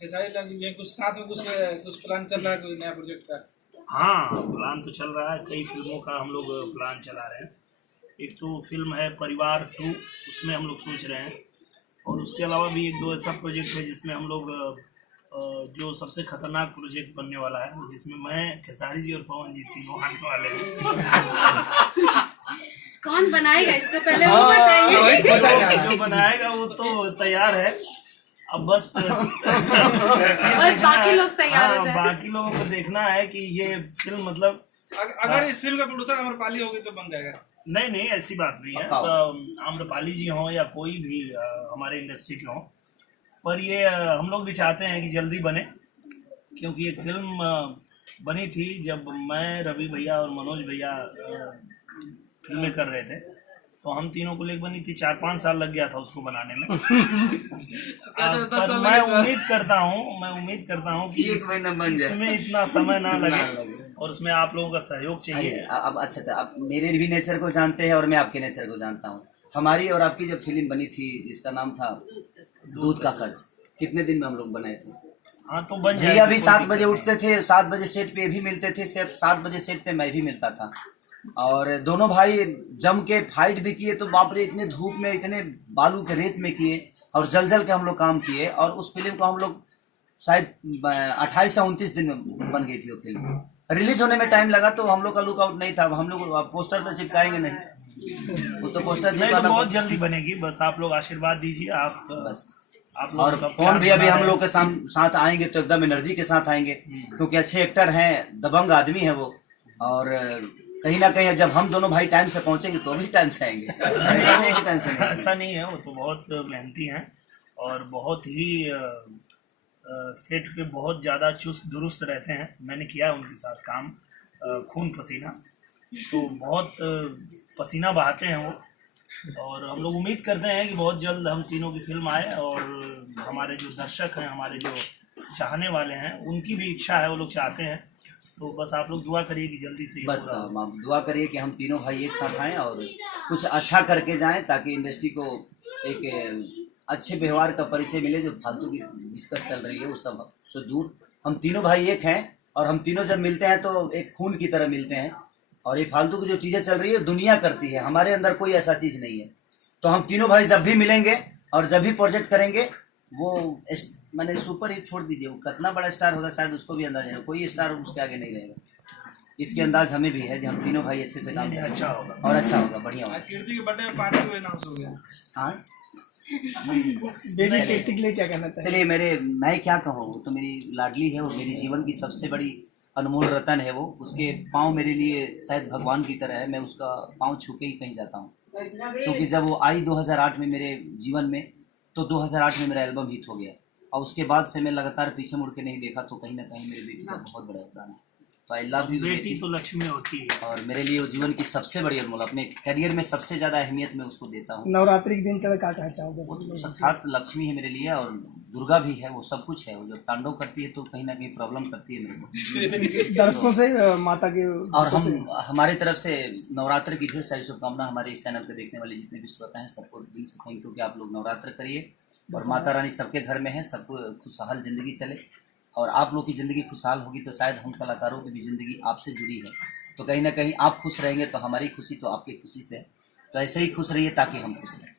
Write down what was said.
ये कुछ साथ में कुछ प्लान चल रहा है, कोई नया प्रोजेक्ट का? हाँ, प्लान तो चल रहा है। कई फिल्मों का हम लोग प्लान चला रहे हैं। एक तो फिल्म है परिवार 2, उसमें हम लोग सोच रहे हैं। और उसके अलावा भी एक दो ऐसा प्रोजेक्ट है जिसमें हम लोग जो सबसे खतरनाक प्रोजेक्ट बनने वाला है, जिसमें मैं, खेसारी जी और पवन जी तीनों आने वाले हैं। कौन बनाएगा इसको पहले वो बताइए। जो बनाएगा वो तो तैयार है, अब बस बाकी लोग तैयार हो जाए। बाकी लोगों को देखना है कि ये फिल्म मतलब अगर इस फिल्म का प्रोड्यूसर अमरपाली होगी तो बन जाएगा। नहीं, ऐसी बात नहीं है। आम्रपाली जी हों या कोई भी हमारे इंडस्ट्री के हों, पर ये हम लोग भी चाहते हैं कि जल्दी बने, क्योंकि एक फिल्म बनी थी जब मैं, रवि भैया और मनोज भैया फिल्में कर रहे थे, तो हम तीनों को लेकर बनी थी। 4-5 साल लग गया था उसको बनाने में। पर मैं उम्मीद करता हूँ कि इसमें इतना समय ना लगे और उसमें आप लोगों का सहयोग चाहिए। अब अच्छा था, आप मेरे भी नेचर को जानते हैं और मैं आपके नेचर को जानता हूँ। हमारी और आपकी जब फिल्म बनी थी जिसका नाम था दूध का कर्ज, कितने दिन में हम लोग बनाए थे। हाँ, तो बन भैया भी 7 बजे उठते थे, 7 बजे सेट पे भी मिलते थे, 7 बजे सेट पे मैं भी मिलता था। और दोनों भाई जम के फाइट भी किए, तो बाप रे, इतने धूप में, इतने बालू के रेत में किए और जल के हम लोग काम किए। और उस फिल्म को हम लोग शायद 28 से 29 दिन में बन गई थी वो फिल्म। रिलीज होने में टाइम लगा, तो हम लोग का लुकआउट नहीं था। हम लोग पोस्टर तो चिपकाएंगे नहीं, वो तो पोस्टर चिपकाना बहुत जल्दी बनेगी। बस आप लोग आशीर्वाद दीजिए। आप लोग और कौन भी अभी हम लोग के साथ आएंगे तो एकदम एनर्जी के साथ आएंगे, क्योंकि अच्छे एक्टर हैं, दबंग आदमी है वो। और कहीं ना कहीं जब हम दोनों भाई टाइम से पहुंचेंगे तो भी टाइम से आएंगे। ऐसा नहीं है, वो तो बहुत मेहनती हैं और बहुत ही सेट पे बहुत ज़्यादा चुस्त दुरुस्त रहते हैं। मैंने किया उनके साथ काम, खून पसीना, तो बहुत पसीना बहाते हैं वो। और हम लोग उम्मीद करते हैं कि बहुत जल्द हम तीनों की फिल्म आए और हमारे जो दर्शक हैं, हमारे जो चाहने वाले हैं, उनकी भी इच्छा है, वो लोग चाहते हैं। तो बस आप लोग दुआ करिए कि जल्दी से बस आप दुआ करिए कि हम तीनों भाई एक साथ आएँ और कुछ अच्छा करके जाएं, ताकि इंडस्ट्री को एक अच्छे व्यवहार का परिचय मिले। जो फालतू की डिस्कस चल रही है वो सब से दूर। हम तीनों भाई एक हैं और हम तीनों जब मिलते हैं तो एक खून की तरह मिलते हैं। और ये फालतू की जो चीज़ें चल रही है दुनिया करती है, हमारे अंदर कोई ऐसा चीज़ नहीं है। तो हम तीनों भाई जब भी मिलेंगे और जब भी प्रोजेक्ट करेंगे, वो मैंने सुपर हिट छोड़ दीजिए, वो कितना बड़ा स्टार होगा शायद उसको भी अंदाजा है, कोई स्टार उसके आगे नहीं रहेगा। इसके अंदाज हमें भी है कि हम तीनों भाई अच्छे से काम करें, अच्छा होगा और अच्छा होगा, बढ़िया होगा। कीर्ति के बर्थडे पार्टी को अनाउंस हो गया। हाँ, बेटी के लिए क्या कहना चाहिए? चलिए, मैं क्या कहूँ, वो तो मेरी लाडली है, वो मेरी जीवन की सबसे बड़ी अनमोल रतन है वो। उसके पाँव मेरे लिए शायद भगवान की तरह है। मैं उसका पाँव छू के ही कहीं जाता हूँ, क्योंकि जब वो आई 2008 में मेरे जीवन में, तो 2008 में मेरा एल्बम हिट हो गया और उसके बाद से मैं लगातार पीछे मुड़ के नहीं देखा। तो कहीं ना कहीं मेरी बेटी का बहुत बड़ा योगदान है। तो आई लव यू बेटी तो लक्ष्मी होती है और मेरे लिए वो जीवन की सबसे बड़ी अनमोल, अपने करियर में सबसे ज्यादा अहमियत मैं उसको देता हूँ। नवरात्रि के दिन चले क्या कहना चाहोगे? वो तो साक्षात लक्ष्मी है मेरे लिए, और दुर्गा भी है, वो सब कुछ है। वो जब तांडव करती है तो कहीं ना कहीं प्रॉब्लम करती है मेरे को। दर्शकों से माता के और हमारी तरफ से नवरात्र की ढेर सारी शुभकामना हमारे इस चैनल पे देखने वाले जितने भी श्रोता हैं, सबको दिल से थैंक यू कि आप लोग नवरात्र करिए और माता रानी सबके घर में है, सबको खुशहाल जिंदगी चले। और आप लोग की ज़िंदगी खुशहाल होगी तो शायद हम कलाकारों की भी ज़िंदगी आपसे जुड़ी है, तो कहीं ना कहीं आप खुश रहेंगे तो हमारी खुशी तो आपकी खुशी से है। तो ऐसे ही खुश रहिए ताकि हम खुश रहें।